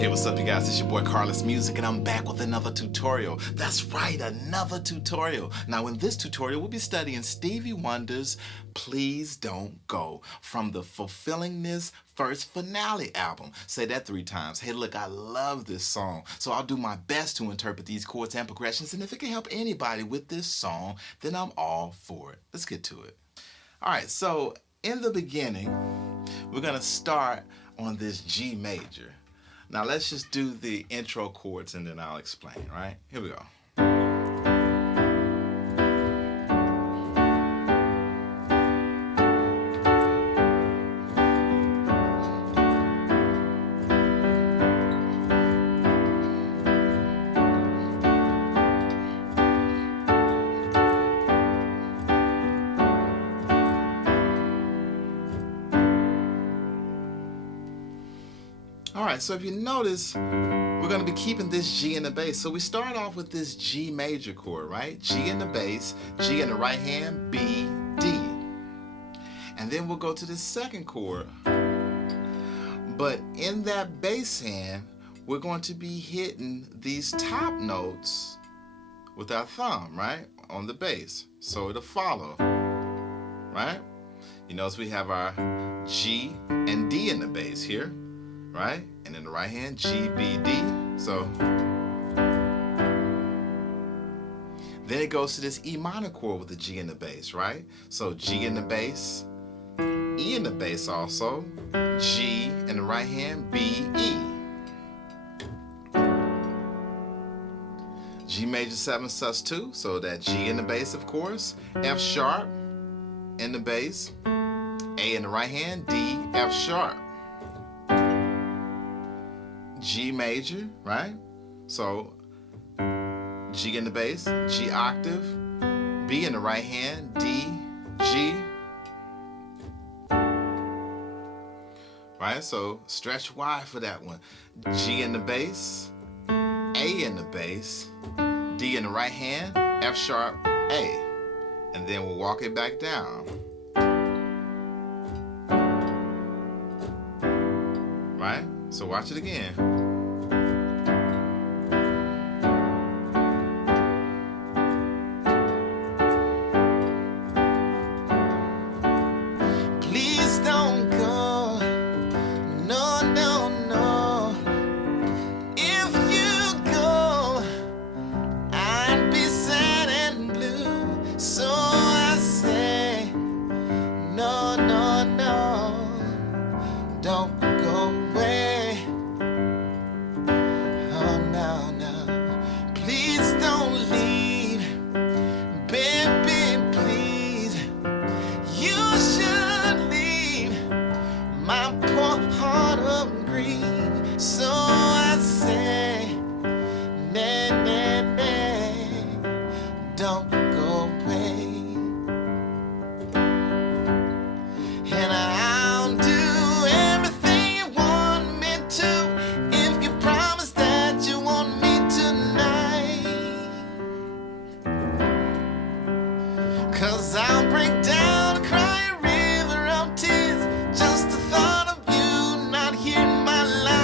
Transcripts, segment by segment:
Hey, what's up, you guys? It's your boy Carlos Music, and I'm back with another tutorial. That's right, another tutorial. Now, in this tutorial, we'll be studying Stevie Wonder's Please Don't Go from the Fulfillingness First Finale album. Say that 3 times. Hey, look, I love this song, so I'll do my best to interpret these chords and progressions, and if it can help anybody with this song, then I'm all for it. Let's get to it. All right, so in the beginning, we're going to start on this G major. Now let's just do the intro chords and then I'll explain, right? Here we go. Alright, so if you notice, we're going to be keeping this G in the bass. So we start off with this G major chord, right? G in the bass, G in the right hand, B, D. And then we'll go to the second chord. But in that bass hand, we're going to be hitting these top notes with our thumb, right? On the bass. So it'll follow, right? You notice we have our G and D in the bass here. Right? And in the right hand, G, B, D. So then it goes to this E minor chord with the G in the bass, right? So G in the bass, E in the bass also, G in the right hand, B, E. G major 7 sus2, so that G in the bass, of course, F sharp in the bass, A in the right hand, D, F sharp. G major, right? So G in the bass, G octave, B in the right hand, D, G. Right? So stretch wide for that one. G in the bass, A in the bass, D in the right hand, F sharp, A. And then we'll walk it back down. Right? So watch it again. Please don't go, no, no, no. If you go, I'd be sad and blue. So I say, no, no, no, don't go away. So I say, nah, nah, nah, don't go away. And I'll do everything you want me to if you promise that you want me tonight. 'Cause I'll break down, cry a river of tears, just the thought of you not here in my life.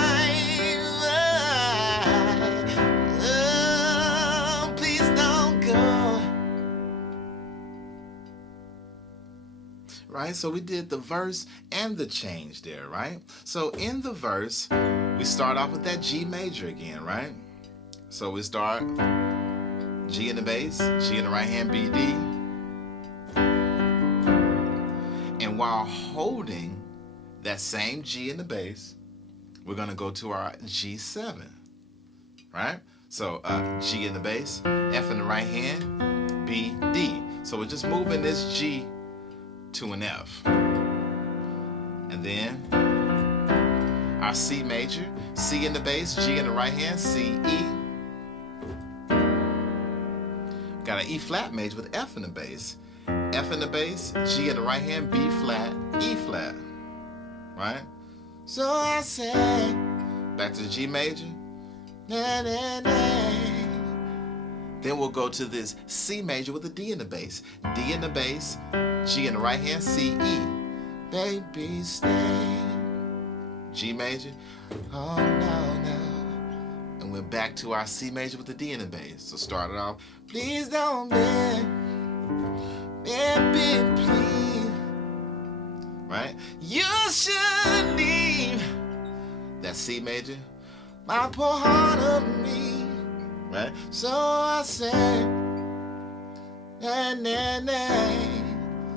Right? So we did the verse and the change there, right? So in the verse, we start off with that G major again, right? So we start G in the bass, G in the right hand, B, D. And while holding that same G in the bass, we're going to go to our G7, right? So G in the bass, F in the right hand, B, D. So we're just moving this G to an F. And then our C major, C in the bass, G in the right hand, C, E. Got an E flat major with F in the bass. F in the bass, G in the right hand, B flat, E flat. Right? So I say, back to the G major. Na, na, na. Then we'll go to this C major with a D in the bass. D in the bass, G in the right hand, C, E. Baby, stay. G major. Oh, no, no. we're back to our C major with the D in the bass. So start it off. Please don't beg, baby, please. Right? You should leave. That C major. My poor heart of me. Right? So I say, na na na.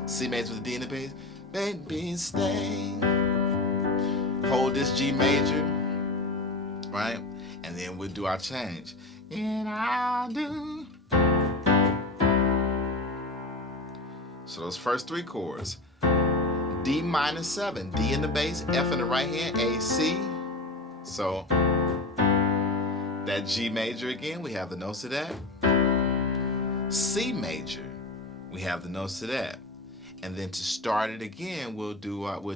C major with the D in the bass. Baby, stay. Hold this G major. Right? And then we'll do our change. And I'll do. So those first three chords. D minor 7. D in the bass, F in the right hand, A, C. So that G major again, we have the notes of that. C major, we have the notes of that. And then to start it again, we'll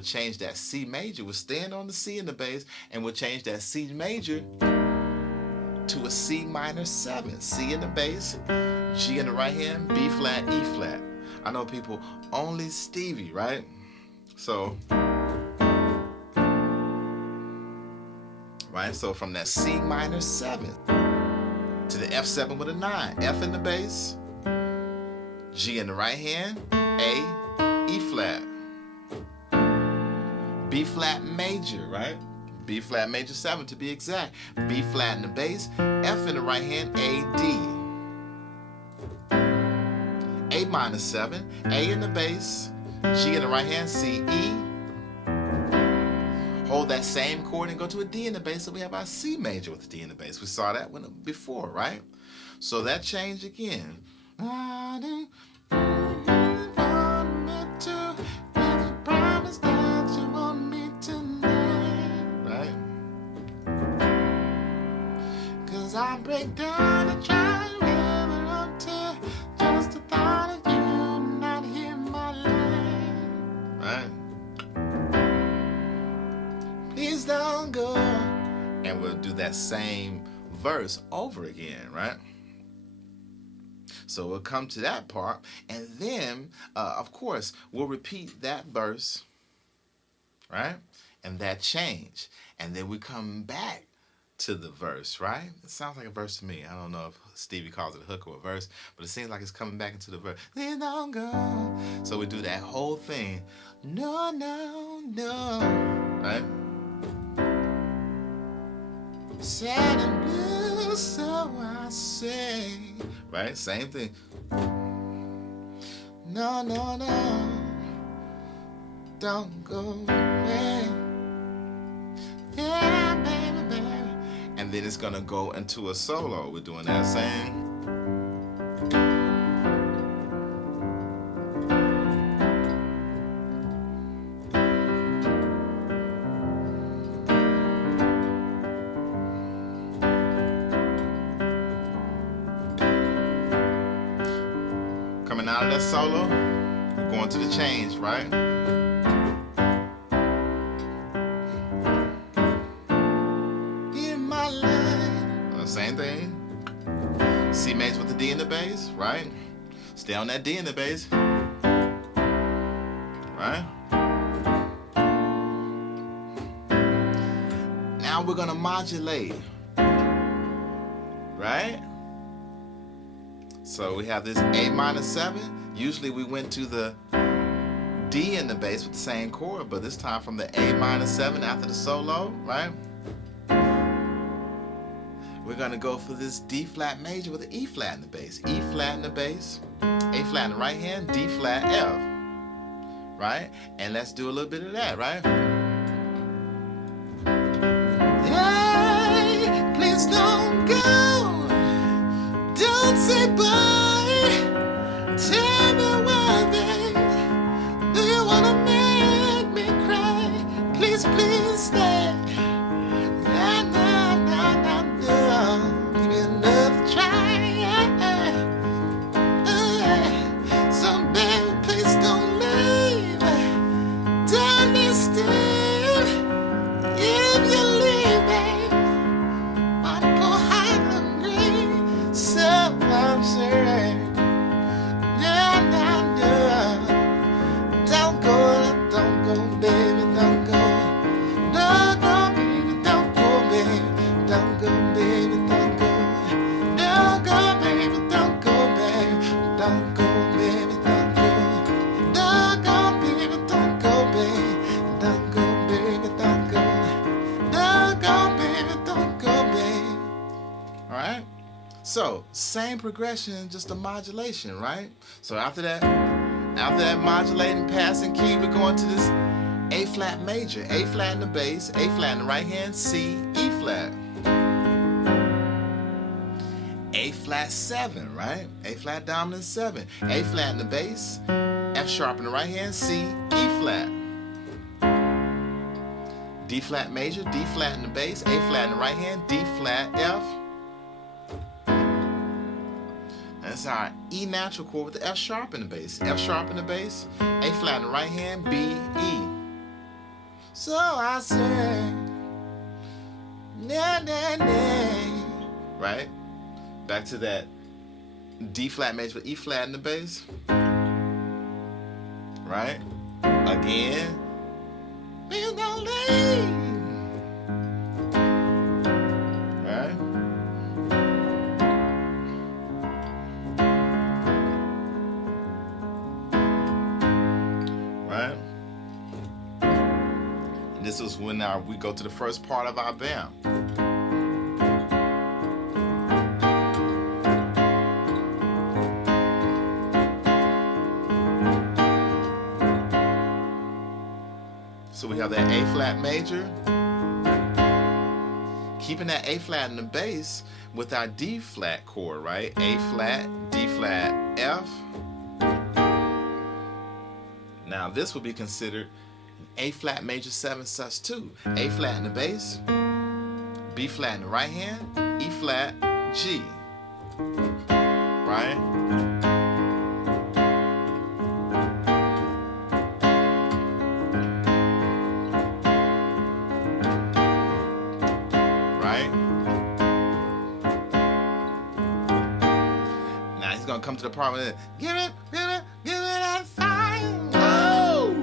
change that C major. We'll stand on the C in the bass, and we'll change that C major to a C minor 7. C in the bass, G in the right hand, B flat, E flat. I know people, only Stevie, right? So, right? So from that C minor 7 to the F7 with a 9. F in the bass, G in the right hand, A, E flat, B flat major, right? B flat major 7 to be exact. B flat in the bass, F in the right hand, A, D. A minor 7, A in the bass, G in the right hand, C, E. Hold that same chord and go to a D in the bass, so we have our C major with the D in the bass. We saw that one before, right? So that change again. I break down and try to river up to just the thought of you not hear my line. Right? Please don't go. And we'll do that same verse over again, right? So we'll come to that part, and then, of course, we'll repeat that verse, right? And that change. And then we come back to the verse, right? It sounds like a verse to me. I don't know if Stevie calls it a hook or a verse, but it seems like it's coming back into the verse. Please don't go. So we do that whole thing. No, no, no. Right? Sad and blue, so I say. Right? Same thing. No, no, no. Don't go away. Yeah, baby, baby. And then it's gonna go into a solo. We're doing that same. Coming out of that solo, we're going to the change, right? Same thing. C major with the D in the bass, right? Stay on that D in the bass. Right? Now we're gonna modulate. Right? So we have this A minor 7. Usually we went to the D in the bass with the same chord, but this time from the A minor 7 after the solo, right? We're gonna go for this D flat major with an E flat in the bass. E flat in the bass, A flat in the right hand, D flat, F. Right? And let's do a little bit of that, right? Hey, please don't go. Don't say bye. Tell me why, babe. Do you wanna make me cry? Please, please stay. Don't go, baby, don't go. So same progression, just a modulation, right? So after that modulating passing key, we're going to this A flat major. A flat in the bass, A flat in the right hand, C, E flat. A flat 7, right? A flat dominant 7. A flat in the bass, F sharp in the right hand, C, E flat. D flat major, D flat in the bass, A flat in the right hand, D flat, F. That's our E natural chord with the F sharp in the bass. F sharp in the bass, A flat in the right hand, B, E. So I say, na na na, right? Back to that D flat major with E flat in the bass, right? Again, we're gonna leave, right? Right? And this is when we go to the first part of our band. So we have that A flat major, keeping that A flat in the bass with our D flat chord, right? A flat, D flat, F. Now this would be considered an A flat major 7 sus2. A flat in the bass, B flat in the right hand, E flat, G, right? Gonna come to the part where give it that fire. Oh,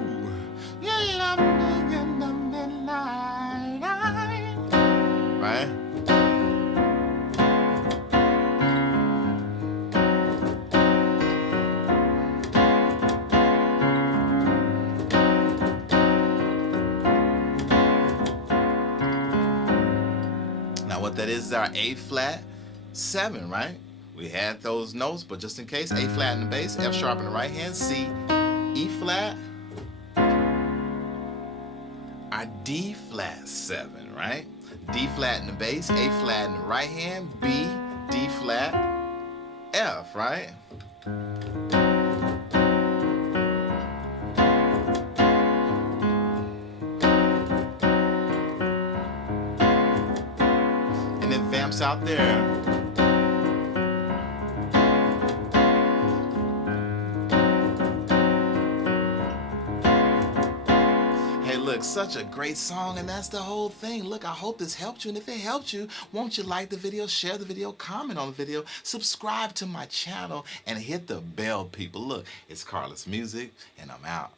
you love me in the midnight. Right? Now what that is our A flat 7, right? We had those notes, but just in case, A flat in the bass, F sharp in the right hand, C, E flat, our D flat 7, right? D flat in the bass, A flat in the right hand, B, D flat, F, right? And it vamps out there. Look, such a great song, and that's the whole thing. Look, I hope this helped you, and if it helped you, won't you like the video, share the video, comment on the video, subscribe to my channel, and hit the bell, people. Look, it's Carlos Music, and I'm out.